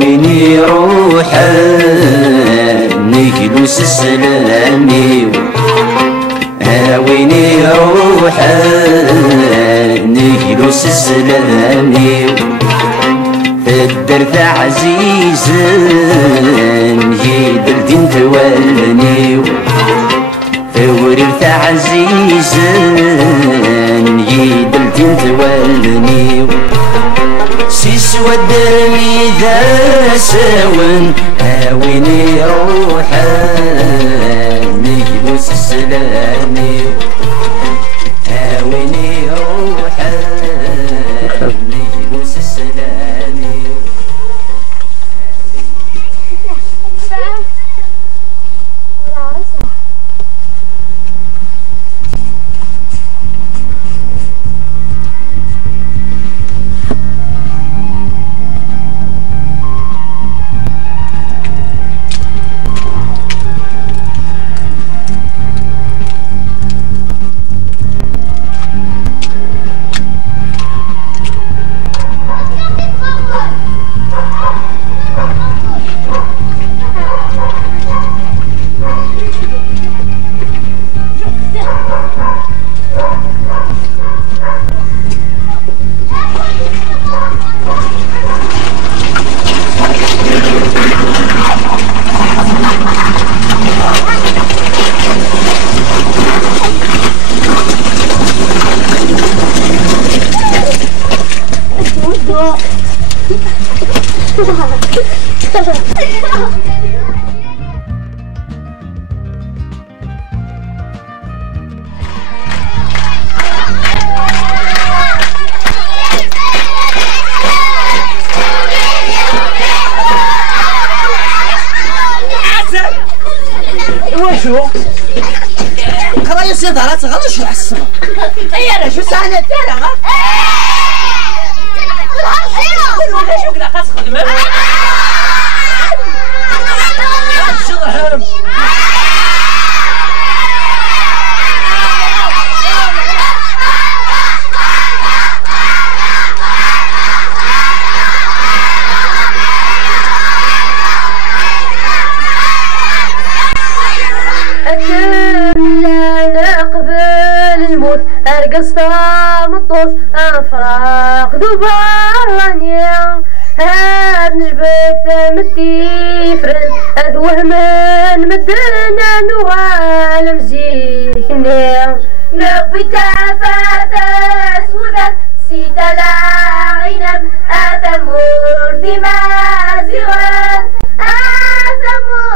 وين روح نجلس السلامي وين روح نجلس السلامي الدرب عزيز يدر دين تولني ورث عزيز يدر دين تولني سيس ودرني ذا ساون وين روح نجلس السلامي وين روح نجلس السلامي شو؟ قراية دارات غير شو حسب انا شو ساعة تاعنا غا ولا شو كذا خاص خدمة أرقص مطوف أفراق ذبارانيا هاد نجبث متيفرن أذوه من مدنا نوال مزيكنيا نقبي تفاتس وذا سيتا لاغينم أثمور في مازغان أثمور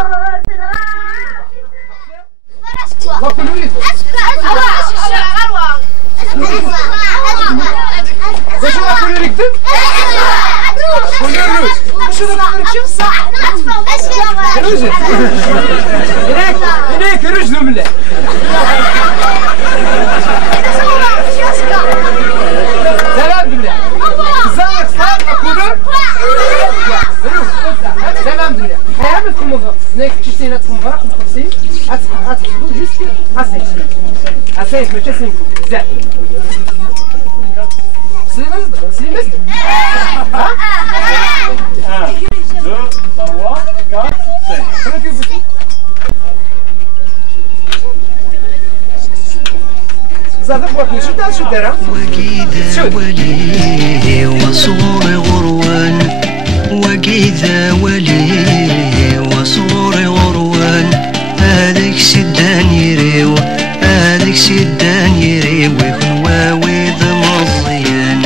واش نقول لك كذب؟ قولي الروج واش نقول لك شوف صح الروج هناك الرجل مليح سلام بالله زايد صار مقبول سلام بالله عملتكم مفرق هناك كشتينا مفرق مخلصين اتحسبوا جوست اساس ما تسمعوا بزاف سليم ها 1 2 3 4 5 زاد بوكني شو دار وكيذا ولي وصور غروان وكيذا ولي وصور غروان هذيك سدان يريو هذيك سدان يريو يكون واويض مزيان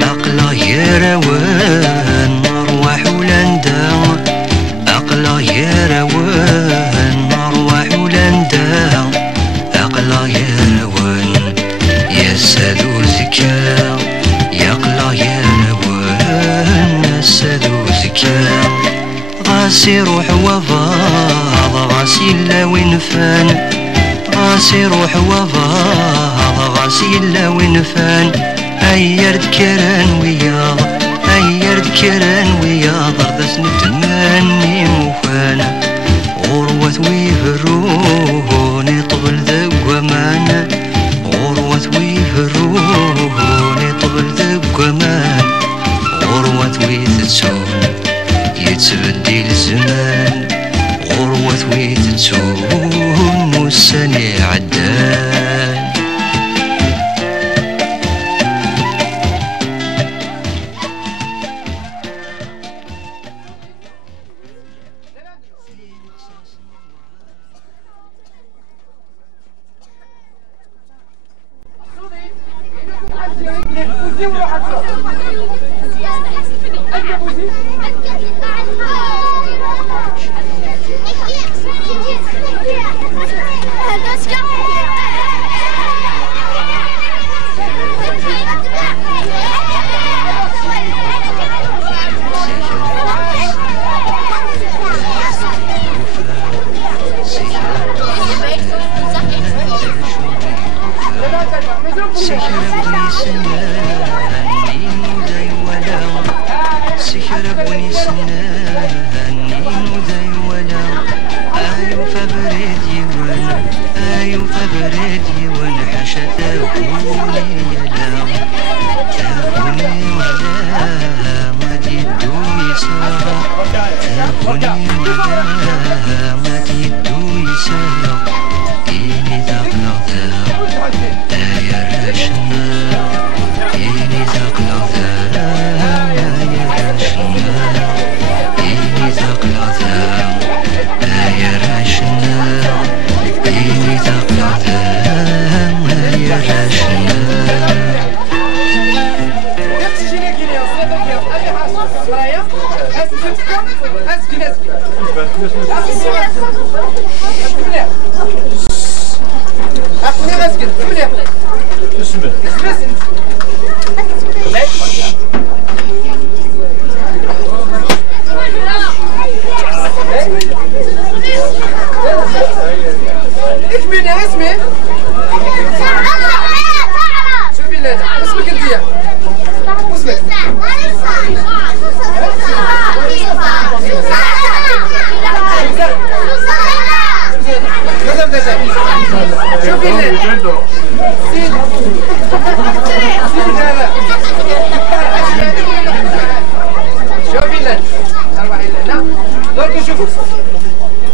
أقلا يروان أرواح ولندا أقلا يروان أرواح ولندا أقلا يروان يسادو زكا يقلا يروان يسادو زكا غاسي روح وفاض غاسي لا وين فان غاسي روح وفاض غاسي لا وين فان أيرد كران وياض أيرد كران وياض ردس نتمني وفان غروة ويفروني طبل ذقمان غروة ويفروني طبل ذقمان غروة ويتسون السنة عدان.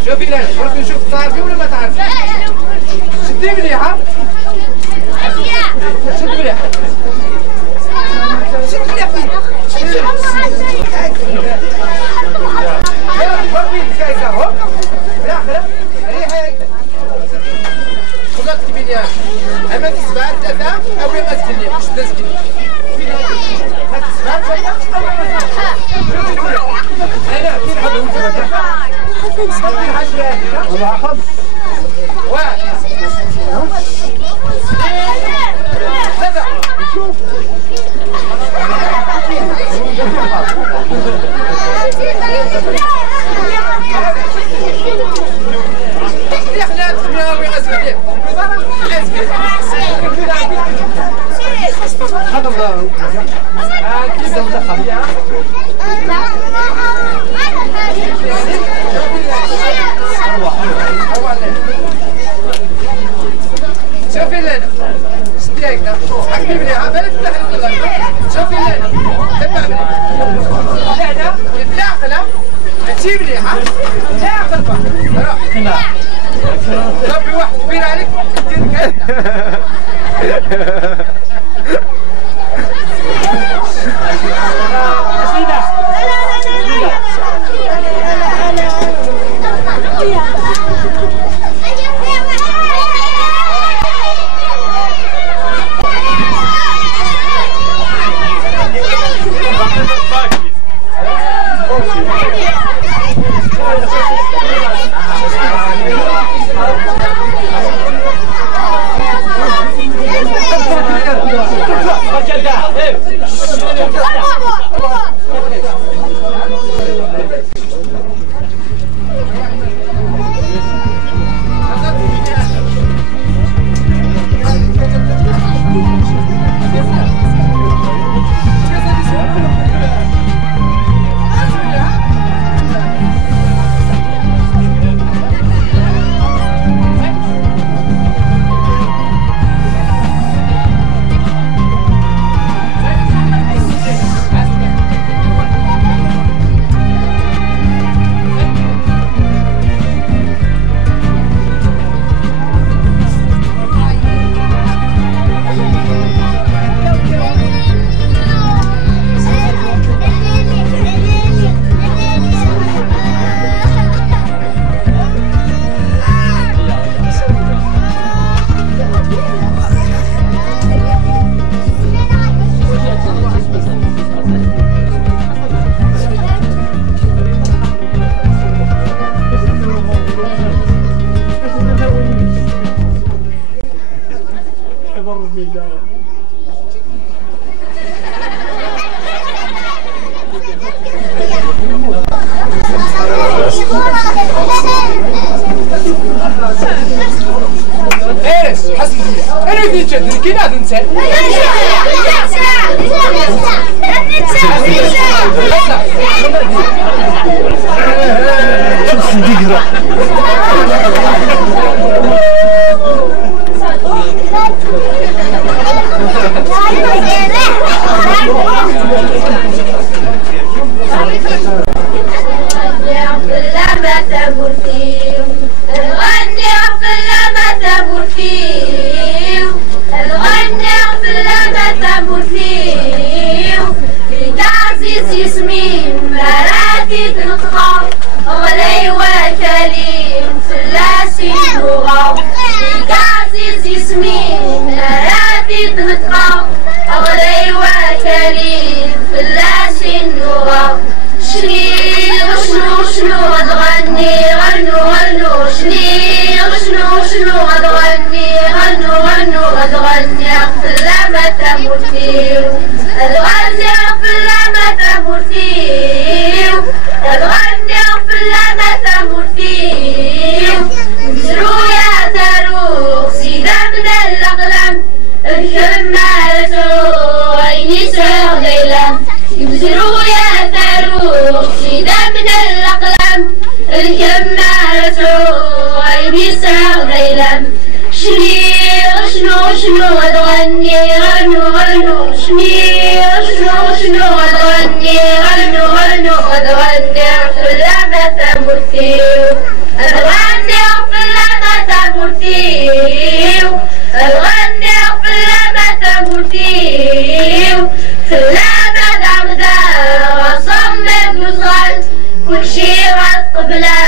شوفي لنا ولكن نشوف تعرفي ولا ما تعرفي؟ شدي مليحة شد مليحة شد مليحة بربي كايزة هوب بالآخرة ريحة هيك خذت كمية أما تسمع ثلاثة أو ما تسمع مش تسمع هتسمع شوية أو ما تسمع أنا كيف حضور واحد واحد ثلاثة شوف شوفي لنا ستيكنا حكمي مليحة بالك تفتح لك شوفي لنا تبع مليحة الداخلة تجي مليحة لا قلبها ربي واحد كبير عليك دير ايش حسن لي انا بدي جد كي نادو انت ياسمين مراتي تنطقى غلي وكريم فلاسي لغة عزيز ياسمين مراتي تنطقى غلي وكريم فلاسي لغة شنو غتغني غنو شنو غتغني غنو غتغني قفل ما تموت فيه غتغني قفل ما تموت فيه غتغني قفل ما تموت فيه نزرو يا تاروخ سيدة من الأقلام الكمالة عيني سهلة يبزروا يا تاروخ سيدة من الأقلام الكمالة عيني سهلة شنو غتغني غنو شنو غتغني غنو غتغني قفل ما تموت فيه غني قفل ما تموت فيه غني قفل ما تموت فيه فلا بدعمدا وصمم يصغر كل شي غتقبلا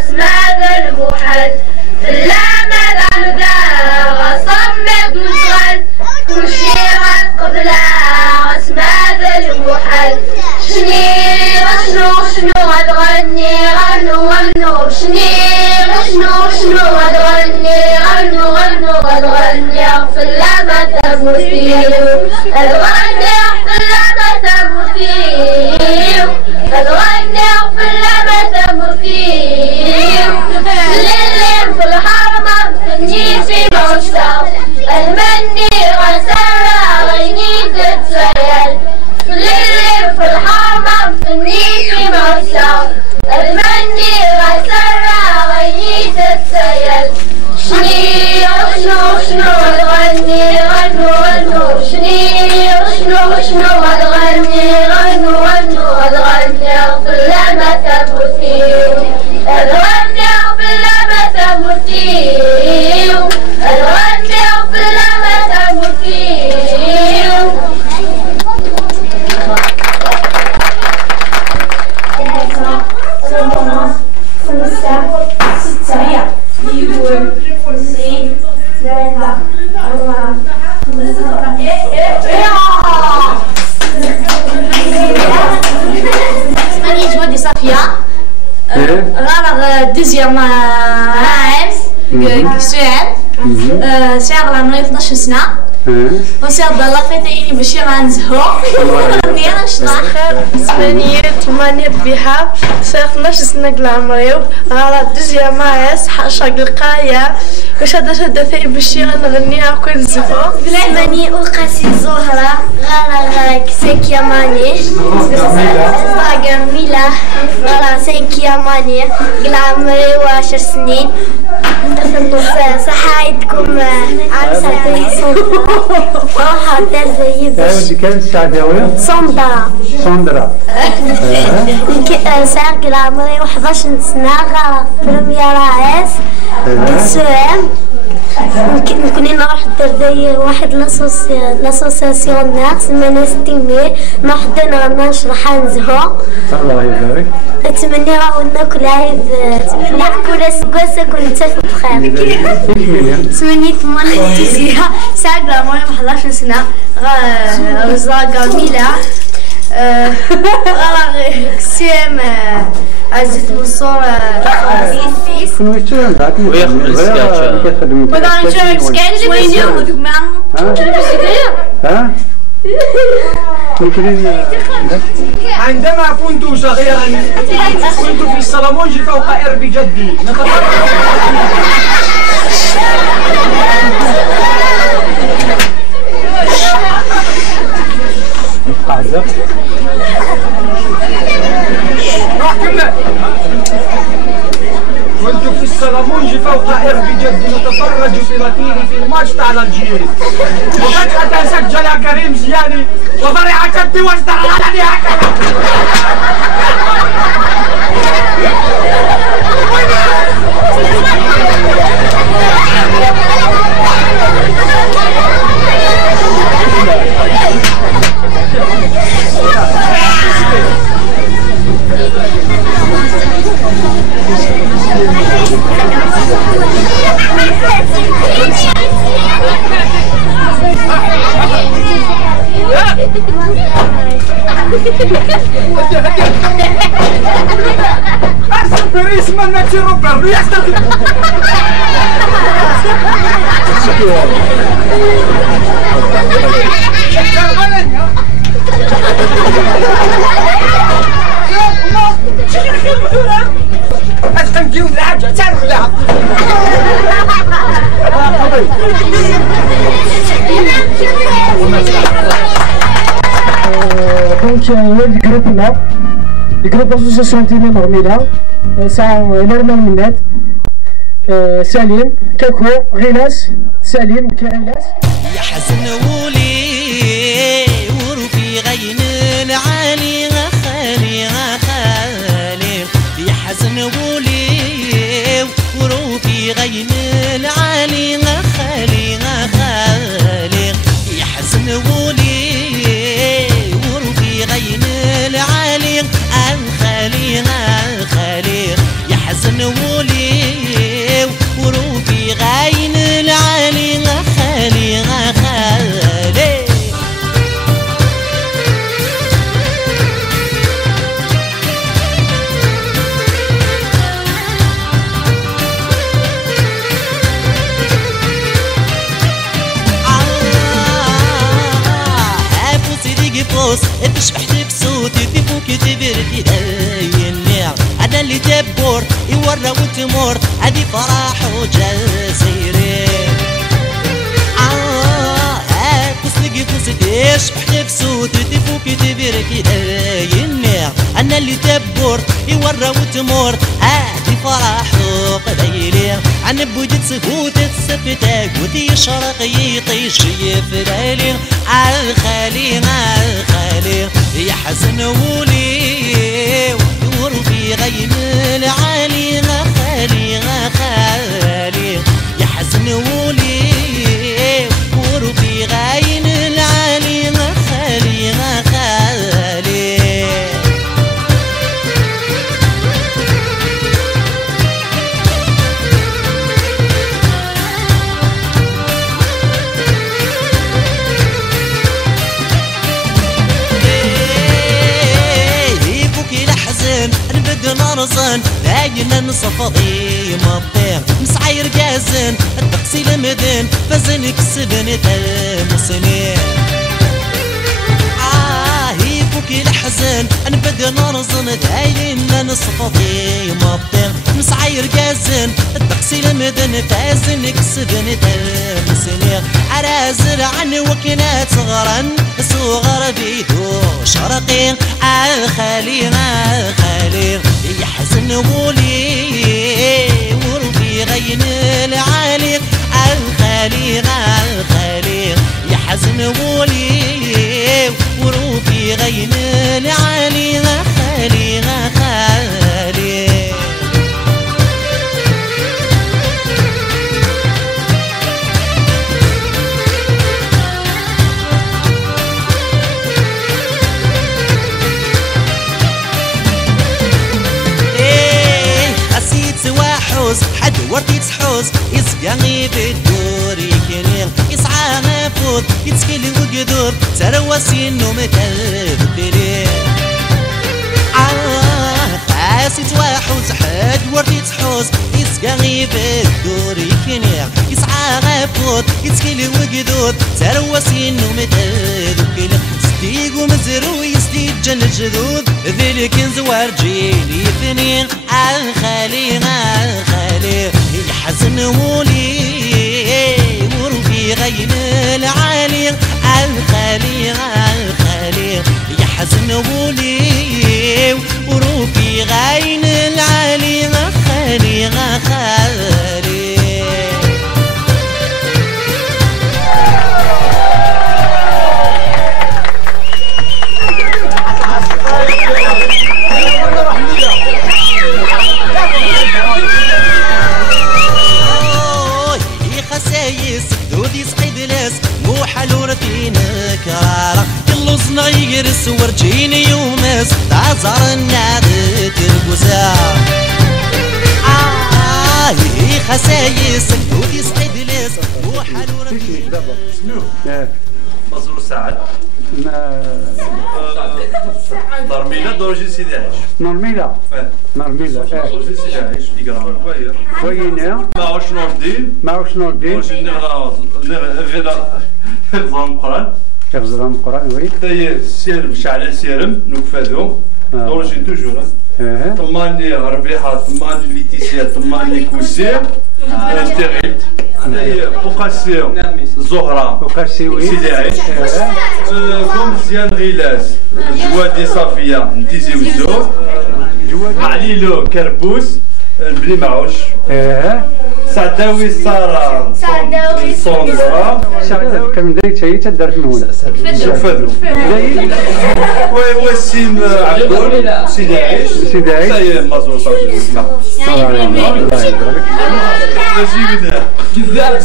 اسمع بالمحل فلا بدعمدا وصمم يصغر كل شي غتقبلا اسمع بالمحل شنو غتغني غنو شنو غتغني غنو غتغني قفل ما تموت فيه غني قفل ما تموت فيه غني قفل ما تموت فيه الليل في الحرمة فني في موسى المني غسالة غيني تتسيل الليل في الحرمة فني في موسى المني غسالة غيني تتسيل شنو غتغني غنو شنو غتغني غنو غتغني قبل ما تموت فيه غني قبل ما تموت فيه غني قبل ما تموت فيه أنا جوادي صافية غير دوزيام عام سعاد سعاد عمري 12 سنة وسعاد الله فاتيني باش غنزهو غنغني غنشطح 8 بها سنة 12 سنة عمري غير دوزيام عام حاشا القاية واش هذا ثاني باش غنغنيها وكل زهو 8 وقاسي زهرة غير كسيكياماني زاقر ميلا غير سيكياماني قل عمري 10 سنين صحايتكم عرسة روحة تزيد كم سعداوي؟ صندرة ساقل عمري 11 سنة غير بريمير عاس سوام نكوني نروح الدردية واحد لاسوسياسيون ناس منستيمي نحضر نشرح نزهو الله يبارك أتمنى ناكل عيد ناكل سكوسة كنت بخير 8 تيزيها ساقل عمري 11 سنة غزاقة ميلا غير كسيم عزت مصور فيس فنويتشون ذاك ويخدم كيخدم وضع نشارك سكانش وين يوم ها ممكن عندما كنت صغيرا كنت في الصالونج فوق إرب جدي حاضر كنت في الصالونج فوق إرب جدي نتفرج في لطيري في الماتش تاع الجيري وفجأة سجل كريم زياني وضرع كدي وازدر علني هكذا أحسن بريس من نتي روبر يستطيع أستنجيو الحاجة تعرف لها Donc le groupe association Tini Marmila, ça énormément minette. سليم كاكو غلاس سليم كغلاس يحزن ولي وروفي غين العالي خالي خالي يحزن ولي وروفي غين العالي خالي خالي يحزن ولي وروفي غين العالي خالي خالي يحزن ولي وروفي غين العالي خالي خالي بوسي ديكي بوس تشبحتي بصوتي تفوكي تبرتي دايني انا اللي تبور يورى وتمر ادي فرح وجزيري بوسي بوسي تشبحتي بصوتي تفوكي تبرتي دايني انا اللي تبور يورى وتمر ادي فرح وقبيلي عن بوجد سكوت السفتاك ودي يشرق يطيش يفدالي عالخالي عالخالي يحزن ولي وروفي غيم العالي خالي خالي يحزن ولي وروفي غيم العالي خالي خالي نرزن داينا نصفضي مطير مسعير جازن التقسي لمدن فزن كسبن تمسنين هيفوكي الحزن انا بدي نرزن داينا نصفضي مطير مسعير جازن التقسي لمدن فزن كسبن تمسنين عرازل عن وكنات صغرا صغر بيدو شرقي عالخالي عالخالي يحزن ولي وروفي غين العالي عالخالي عالخالي يحزن ولي وروفي غين العالي عالخالي عالخالي حد ورتي تحوز يسقاني بالدور يكنين يسعى نفوض يتسكلي وقدور تروى سينو متبدلين عاسي تواحوز حد وردي تحوز يسقى غيب الدور يكنيع يسعى غابوت يتكيل وقدود تروى سينو متاد وكيل ستيق ومزرو يستيد جن الجذود ذلك نزوار جيلي ثنين عالخالي عالخالي يحزن ولي وربي غين العالي عالخالي عالخالي يحزن ولي وربي غين العالي غخالي غخالي كرارة كل صغير صور جيني يومس تعزر النادي ترقزا خسايس ودي صعيد ليس وحلورة مزور سعد نرميلة دورجي سيدي عيش نرميلة نرميلة دورجي سيدي عيش يقرا وينا معوش نوردي دورجي نغلا حفظهم القرآن حفظهم القرآن وي تاي سيرم شعل سيرم نكفادو دورجي توجور طماني ربيحة طماني ليتيسيا طماني كوسير انتغيت وقاسي زهرة وقاسي وي سيدي عيش كوم مزيان غيلاس جوادي صافية نتيزي وزو عليلو كربوس بلي معوش سعداوي سارة صندرة سعداوي كم دايت هي تدار في المولى فادو وسيم عبدول سيدي عيش سيدي عيش تاي مزور صافي الله يبارك كذاب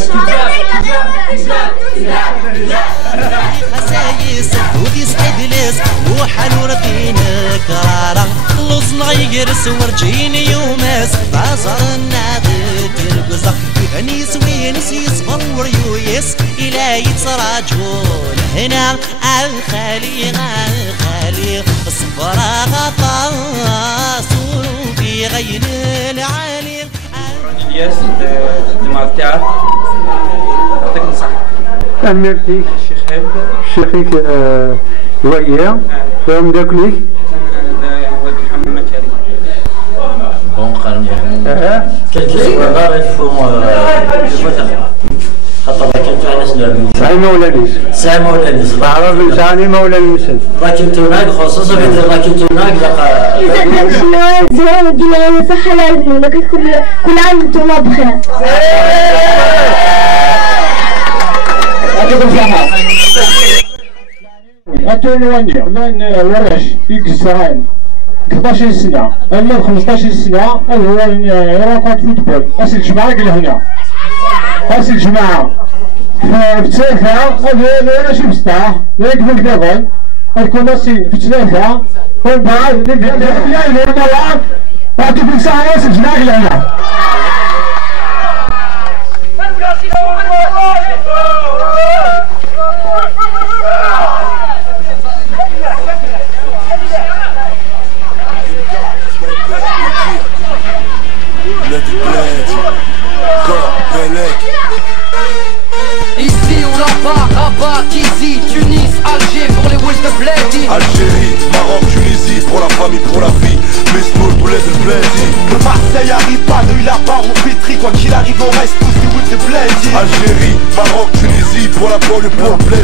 خسايس ودي صعيد ليس وحلورة فينا كرارة لوز نغير صور جيني يومس بازار النادي ترقزة يغنيس وينس يصبر وريويس إلا يتراجول هنا الخالي الخالي صبر غطاس وفي غين العالي الياس الجماعة التاعك يعطيك نصيحة أميرتيك شيخيك وياه وهم داكليك ولد محمد مكاري بون قرن كانت الصغار يفهموا خاطر كنت على سلام سعي مولانيس سعي مولانيس العرب سعني مولانيس راكنت هناك خصوصا في راكنت هناك لقى زين الدنيا صحة لازم لكن كل عام وانتم بخير أتوني من ورش يكسران 11 سنة أما 15 سنة هو يراقب فوتبول أسل جماعة قال هنا أسل جماعة في ثلاثة هذا أنا شو بستاع يقبل كذا الكل أسل في ثلاثة ومن بعد نبدأ نبدأ نبدأ بعد كل ساعة أسل جماعة قال هنا Ici ou là-bas, Rabat, Tizi, Tunis, Alger pour les West de Bledi. Algérie, Maroc, Tunisie, pour la famille, pour la vie. Mismoul, poulet de Bledi. De Marseille arrive pas, de là-bas on pétrit. Quoi qu'il arrive, on reste tous des West de Bledi. Algérie, Maroc, Tunisie, pour la banlieue, pour le Bledi.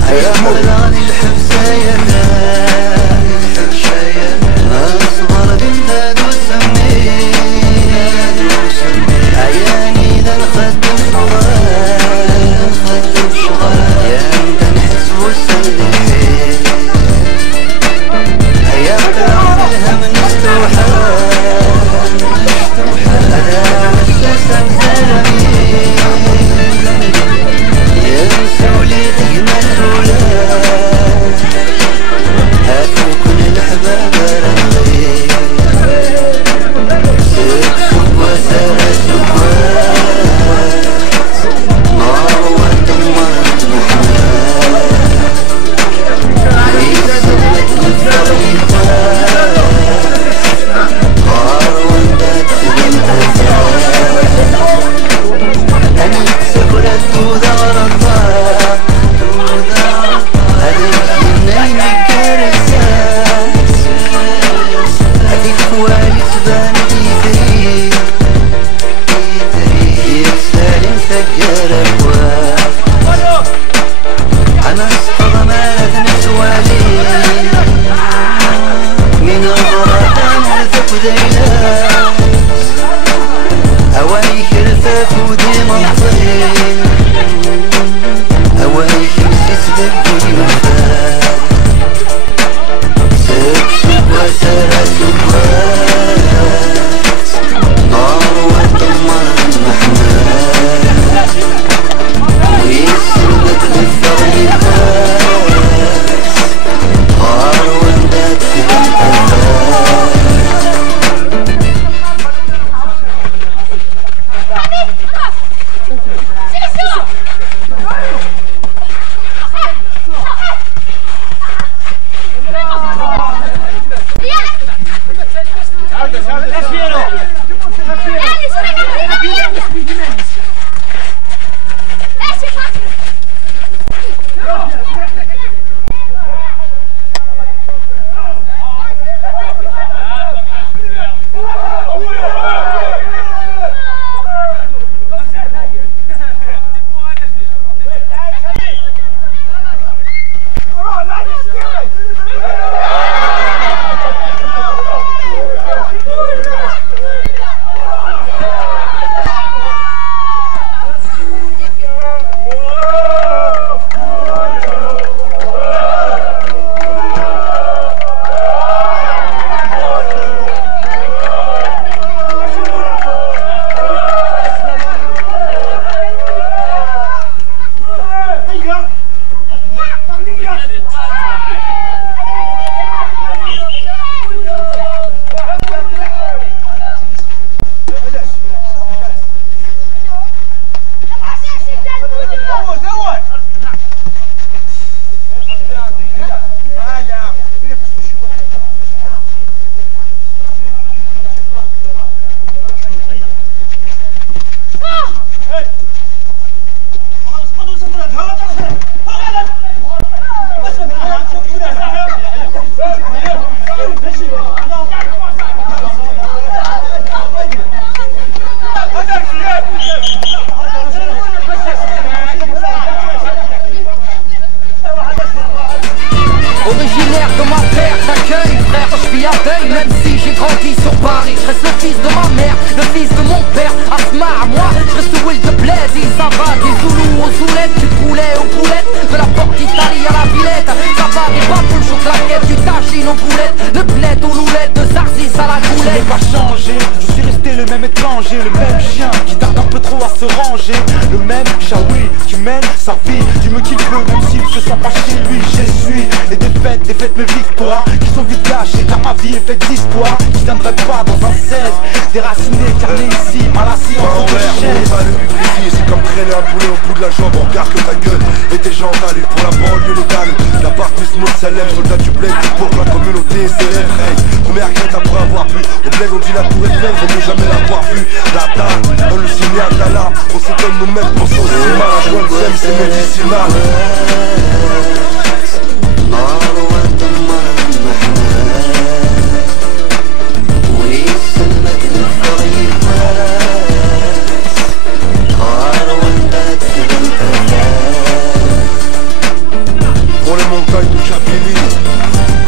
تودا غلطان هذيك منين كارثة هذيك خوالي تبان تيتري يتسالي نفكر أبواب أنا أسقط مالت نسوالي من الغرام وتقدينا هوايك الفاف ودي منطين هوايك نسيت بدي وفات سبسب وسرات وفات نار وطمر المحمات ويسرد بالثغي فات نار وندات في الأفات Originaire de ma terre, t'accueille frère, je vis à deuil. Même si j'ai grandi sur Paris, je reste le fils de ma mère, le fils de mon père. Asma, moi, je reste Will de Bled. Ça va des Zoulous aux Zoulettes, du poulet aux poulettes, de la porte d'Italie à la Villette. Ça va des papouches aux claquettes, du tagine aux boulettes, de Bled aux loulettes, de Zarzis à la coulette. Je n'ai pas changé, je suis resté le même étranger, le même chien qui tarde un peu trop à se ranger, le même Shaoui qui mène sa vie, du mieux qu'il peut, même s'il se sent pas chez lui. J'essuie les défaites mes victoires qui sont vite gâchées, car ma vie est faite d'histoire qui viendrait pas dans un 16 déraciné, carné ici, mal assis en deux chaises. C'est comme traîner un poulet au bout de la jambe. On regarde que ta gueule et tes jambes allées pour la banlieue légale. La part plus mot Salem, soldat du bled pour que la communauté célèbre. Hey, première quête après avoir bu au bled, on dit la tour Eiffel, vaut mieux jamais l'avoir vu. La dame, dans le signal d'alarme, on s'étonne nous-mêmes pour son cinéma. La joie de sème, c'est médicinal. Pour les montagnes de Kabylie,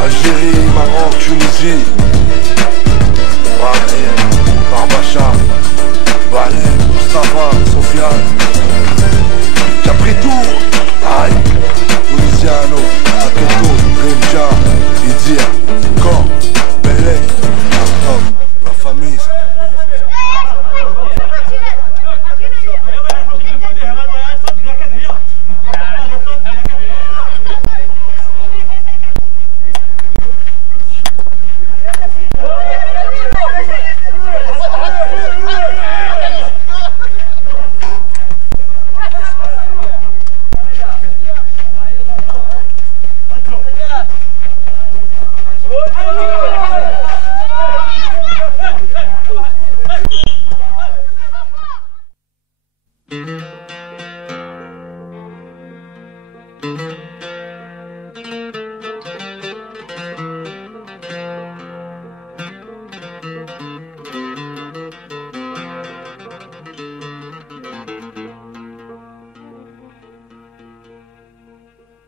Algérie, Maroc, Tunisie, Barbacha, Balem, Mustafa, Sofiane, j'ai pris tout, aïe.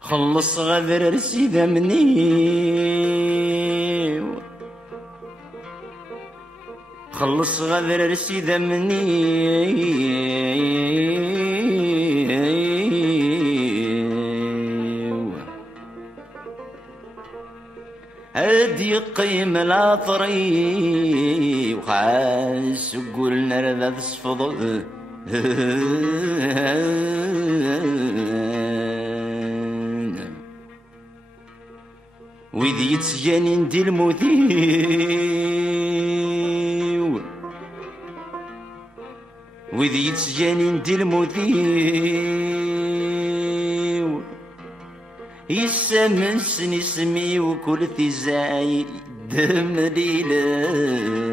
خلص غدر رسيدة مني خلص غدر رسيدة مني هادي قيم العطري وخاس قولنا رذا تصفض ويدي يتسجاني ندي الموثيو ويدي يتسجاني ندي الموثيو يسمسني اسمي وكل تزاي دم ليلان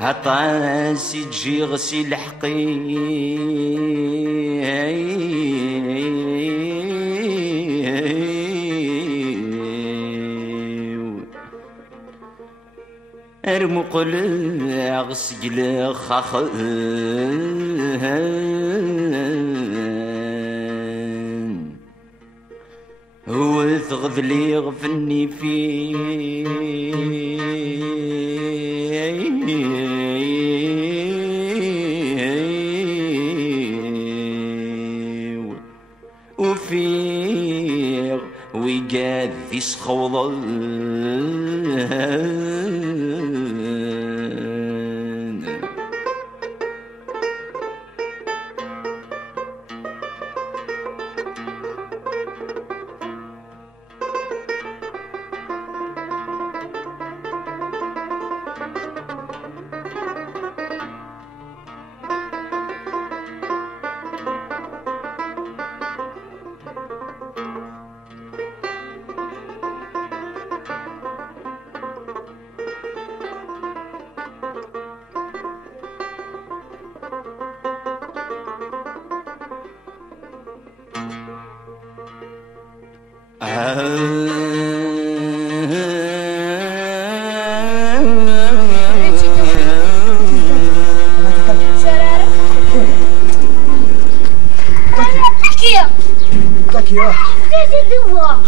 عطاسي تجي غسيل حقي ارمو قلع غسقل خاخ هو ثغذلي غفني فيه وفيه ويقاد في سخوض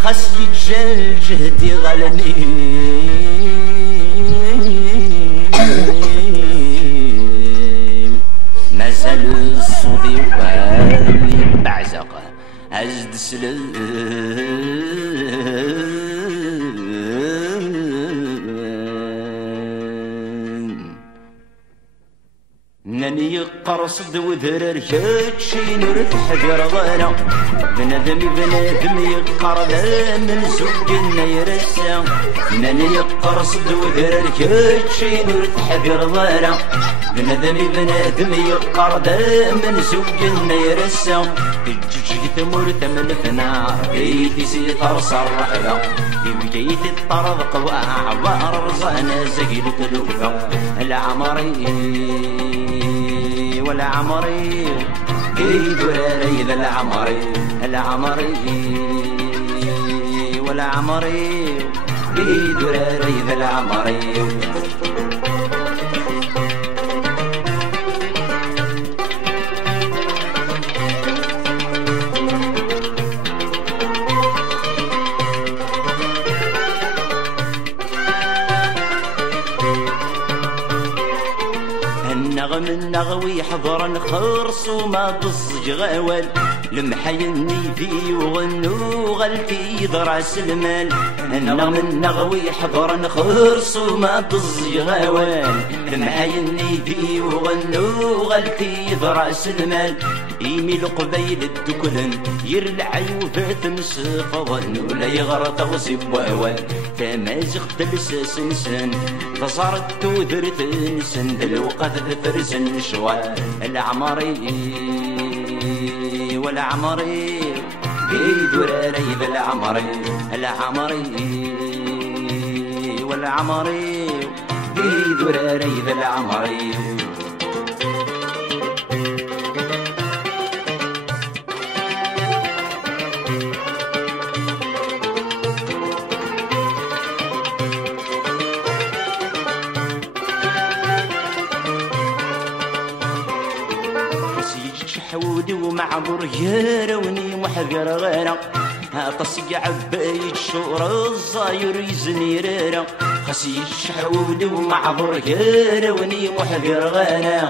خاصني تجال جهدي غلني مازال الصوتي وعالي بعزق عزد سلم ناني قرصد وذرر كاتشي نرتح في رضانا بنادم يقرض من سوقنا يرسا ناني قرصد وذرر كاتشي نرتح في رضانا بنادم يقرض من سوقنا يرسا الجيج ثمر ثمن ثنار بيتي سيطر صرحنا بقيت الطرد قواع وارزانا زقيل تلوفا العمري ولا عمري قيد ولا ريد العمري ولا عمري قيد ولا ريد العمري النغوي حضرا خرص وما ضج غوال المحيني في وغنو غلتي ضرعس المال النغوي حضرا خرص وما ضج غوال المحيني في وغنو غلتي ضرعس المال يميل قبيل الدكلن يرلع يوفات مسفضن ولا يغرط غصب وأول تمازغ تلساس نسن تصارت وذرت نسن دلوقات فرزن شوال العمري والعمري قيد ولا ريب العمري والعمري قيد ولا ريب العمري شحودي ومعبر يروني محذر غيره طسي عباية شور الصاير يزنيريرا خسي شحودي ومعبر يروني محذر غيره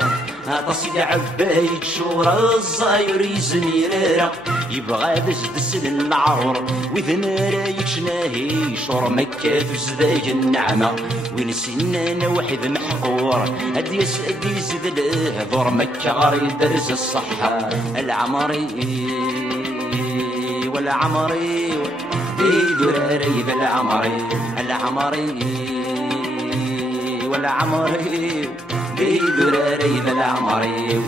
طسي عباية شور الصاير يزنيريرا يبغى دس للعرور وذن رايك شناهي شور مكة وزداج النعمة وين سنانا واحد محقور أديس ذله ذور مكة غاري درس الصحة العمري والعمري بيدور ريب العمري والعمري بيدور ريب العمري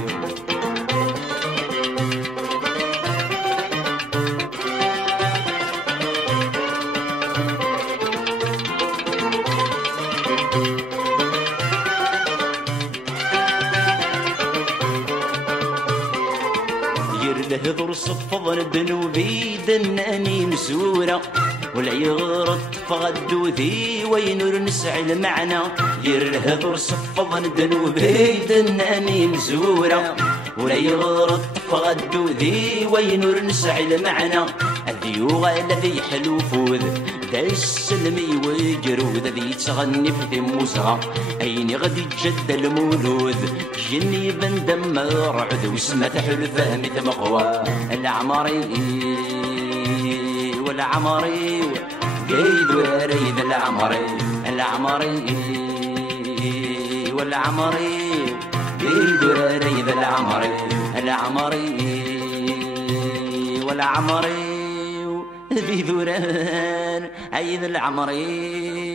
هذر صفضن بنوبي دناني مسورة والعيغرط فغدو ذي وينور نسعي المعنى يرهضر صفضن بنوبي دناني مسورة والعيغرط فغدو ذي وينور نسعي المعنى الذيوغ الذي حلو فوذ داس سلمي وجرود ذي تغني في ذي موسى أين غدي جد المولود جني بندم رعد وسمة حلفة مثل مغوى العمري والعمري قيد وريد العمري والعمري قيد وريد العمري والعمري ذي ذوران عيد العمري